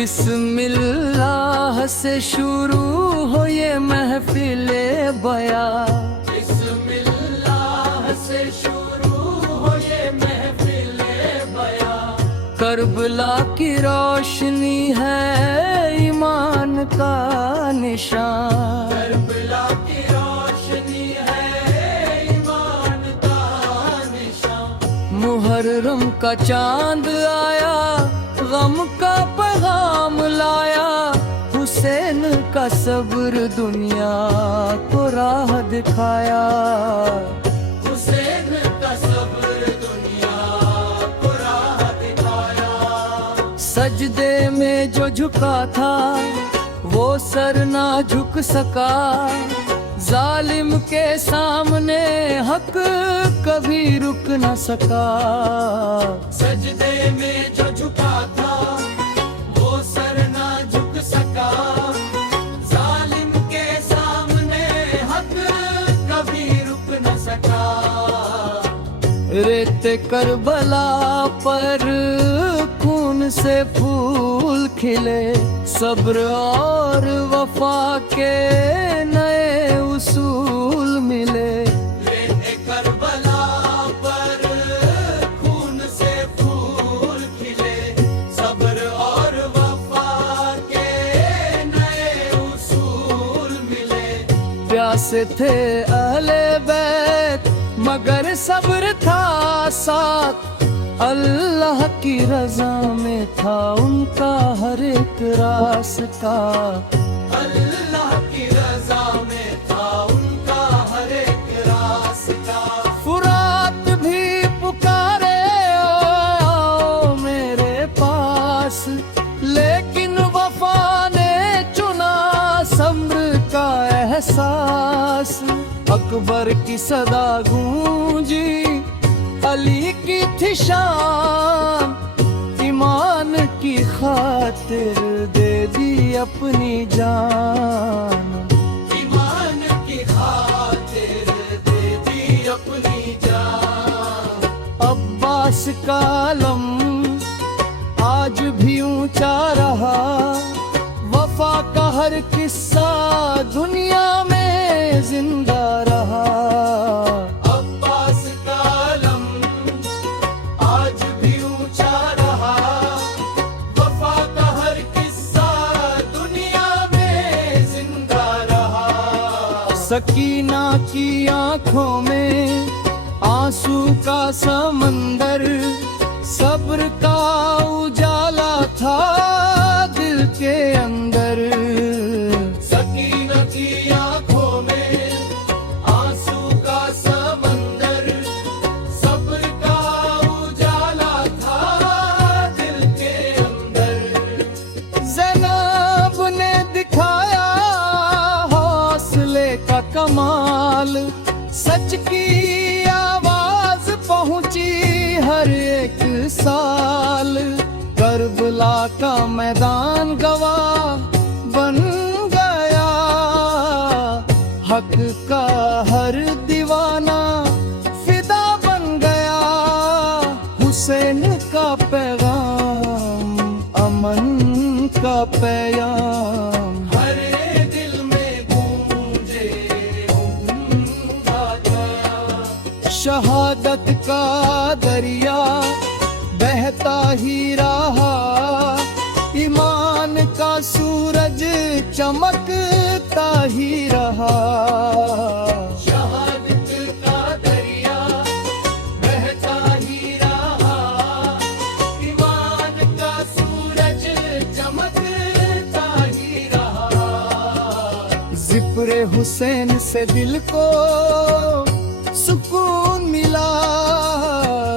बिस्मिल्लाह से शुरू हो ये महफिले बया, बिस्मिल्लाह से शुरू हो ये महफिले बया। करबला की रोशनी है ईमान का निशान, करबला की रोशनी है ईमान का निशान। मुहर्रम का चांद आया, गम का पैगाम लाया, हुसैन का सब्र दुनिया को राह दिखाया, हुसैन का सब्र दुनिया को राह दिखाया। सजदे में जो झुका था वो सर ना झुक सका, जालिम के सामने हक कभी रुक न सका। सजदे में जो झुका था वो सर ना झुक सका, जालिम के सामने हक कभी रुक न सका। रेत करबला पर खून से फूल खिले, सब्र और वफा के नए उसूल मिले। रेत करबला पर खून से फूल खिले, सब्र और वफा के नए उसूल मिले। प्यासे थे अहले बैत मगर सब्र था साथ, अल्लाह की रज़ा में था उनका हर एक रास्ता, अल्लाह की रज़ा में था उनका हर एक रास्ता। फुरात भी पुकारे आओ मेरे पास, लेकिन वफा ने चुना सब्र का एहसास। अकबर की सदा गूंजी, अली की थी शान, ईमान की खातिर दे दी अपनी जान, ईमान की खातिर दे दी अपनी जान। अब्बास का आलम आज भी ऊंचा रहा, वफा का हर किस्सा दुनिया में जिंदा रहा। सकीना की आंखों में आंसू का समंदर, सब्र का उजाला था दिल के अंदर। सकीना की आंखों में आंसू का समंदर, सब्र का उजाला था दिल के अंदर। ज़ैनब ने दिखाया का कमाल, सच की आवाज पहुंची हर एक साल। करबला का मैदान गवाह बन गया, हक का हर दीवाना फिदा बन गया। हुसैन का पैगाम अमन का पैगाम शहादत का दरिया बहता ही रहा, ईमान का सूरज चमकता ही रहा। शहादत का दरिया बहता ही रहा, ईमान का सूरज चमकता ही रहा। जिक्र हुसैन से दिल को सुकून मिला,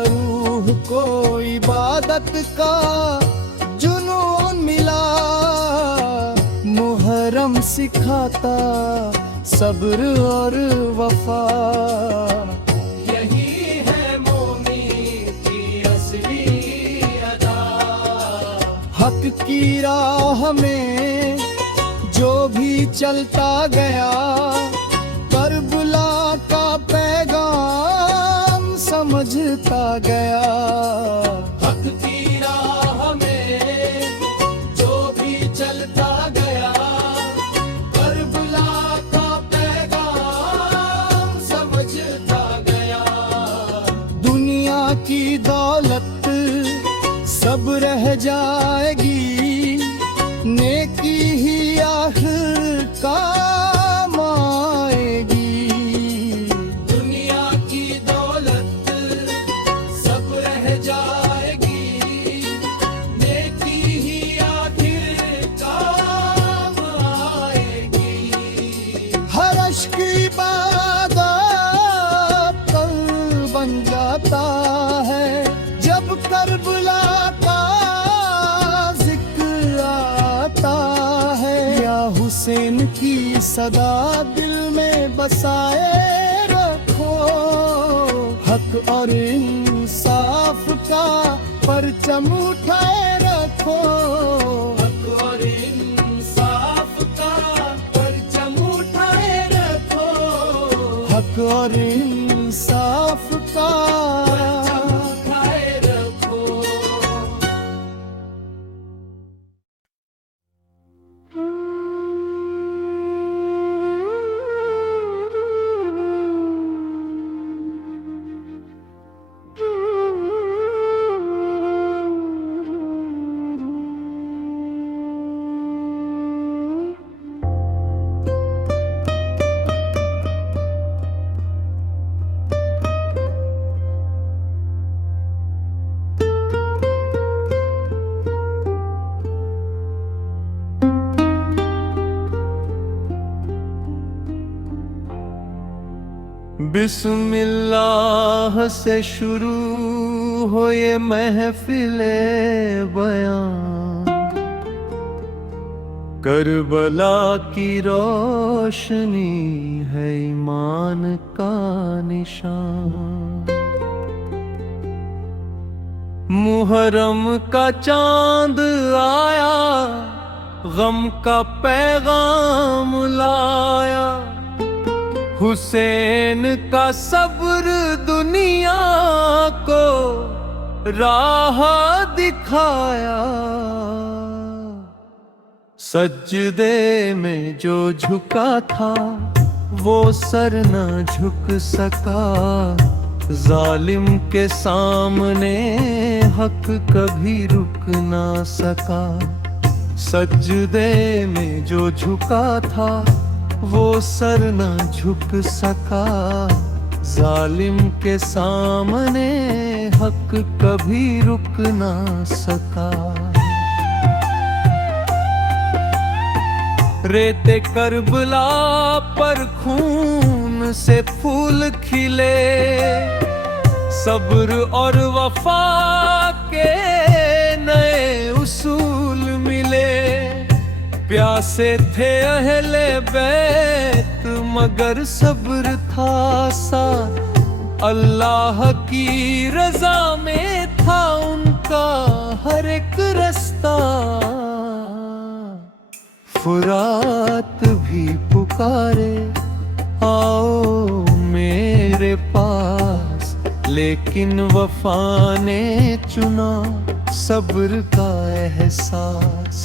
रूह को इबादत का जुनून मिला। मुहर्रम सिखाता सब्र और वफा, यही है मोमिन की असली अदा। हक की राह में जो भी चलता गया, करबला का पैगाम समझता गया। हक की राह में जो की दौलत सब रह जाएगी, नेकी ही आखिर काम आएगी। दुनिया की दौलत सब रह जाएगी, नेकी ही आखिर काम आएगी। हर अश्क की इबादत कल बन जाता है, जब करबला का जिक्र आता है। या हुसैन की सदा दिल में बसाए रखो, हक और इंसाफ का परचम उठाए रखो। हक और इंसाफ का परचम उठाए रखो, हक और इंसाफ का परचम उठाए रखो। बिस्मिल्लाह से शुरू हो ये महफिले बयां, करबला की रोशनी है ईमान का निशान। मुहर्रम का चांद आया, गम का पैगाम लाया। हुसैन का सब्र दुनिया को राह दिखाया। सजदे में जो झुका था वो सर न झुक सका, जालिम के सामने हक कभी रुक ना सका। सजदे में जो झुका था वो सर न झुक सका, जालिम के सामने हक कभी रुक ना सका। रेते करबला पर खून से फूल खिले, सब्र और वफा के नए उसूल मिले। प्यासे थे अहले बैत मगर सब्र था साथ, अल्लाह की रज़ा में था उनका हर एक रास्ता। फुरात भी पुकारे आओ मेरे पास, लेकिन वफा ने चुना सब्र का एहसास।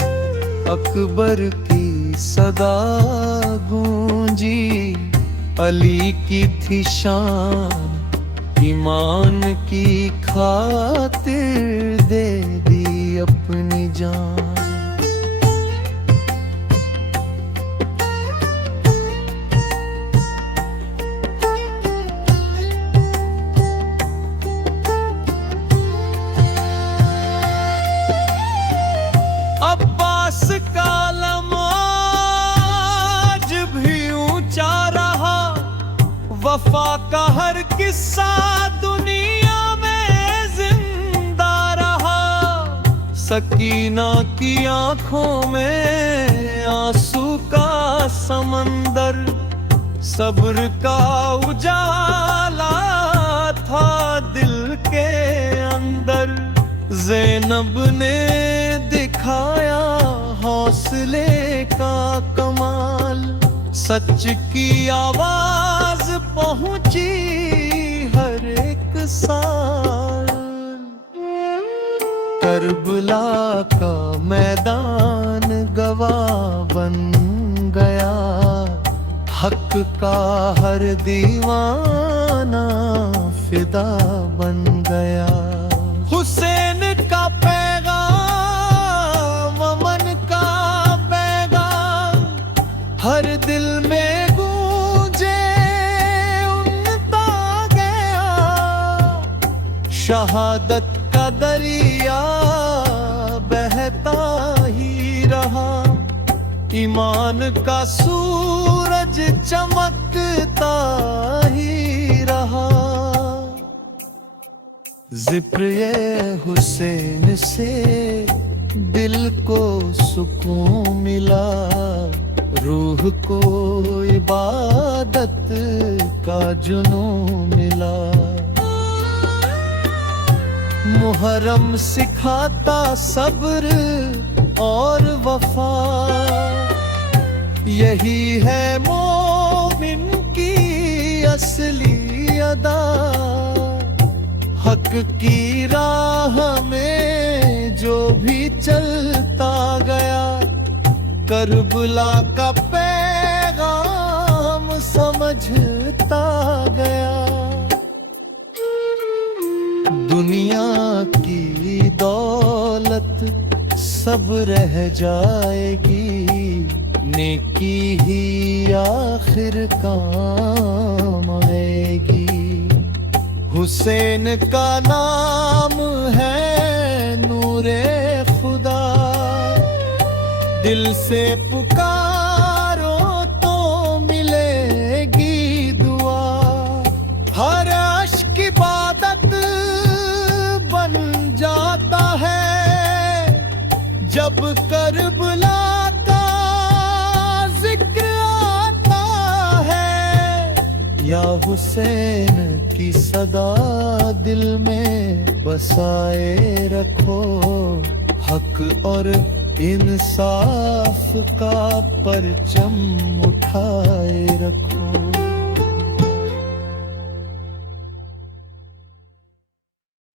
अकबर की सदा गूंजी, अली की थी शान, ईमान की खातिर दे दी अपनी जान। अब्बास का लमाज भी ऊंचा रहा, वफा का हर किस्सा दुनिया में जिंदा रहा। सकीना की आंखों में आंसू का समंदर, सब्र का उजाला था दिल के अंदर। ज़ैनब ने दिखाया हौसले का कमाल, सच की आवाज पहुंची हर एक साल। करबला का मैदान गवाह बन गया, हक का हर दीवाना फिदा बन गया। हुसैन का पैगाम, अमन का पैगाम, हर दिल में गूंजे उनता गया। शहादत का दरिया बहता ही रहा, ईमान का सूरज चमकता ही रहा। जिक्र ये हुसैन से दिल को सुकून मिला, रूह को इबादत का जुनून मिला। मुहर्रम सिखाता सब्र और वफा, यही है मोमिन की असली अदा। हक की राह में जो भी चलता गया, करबला का पैगाम समझता गया। दुनिया की दौलत सब रह जाएगी, नेकी ही आखिर काम आएगी। हुसैन का नाम है नूरे खुदा, दिल से पुकारो तो मिलेगी दुआ। हर अश्क इबादत बन जाता है, जब करबला का जिक्र आता है। या हुसैन की सदा दिल में बसाए रखो, हक और इंसाफ का परचम उठाए रखो।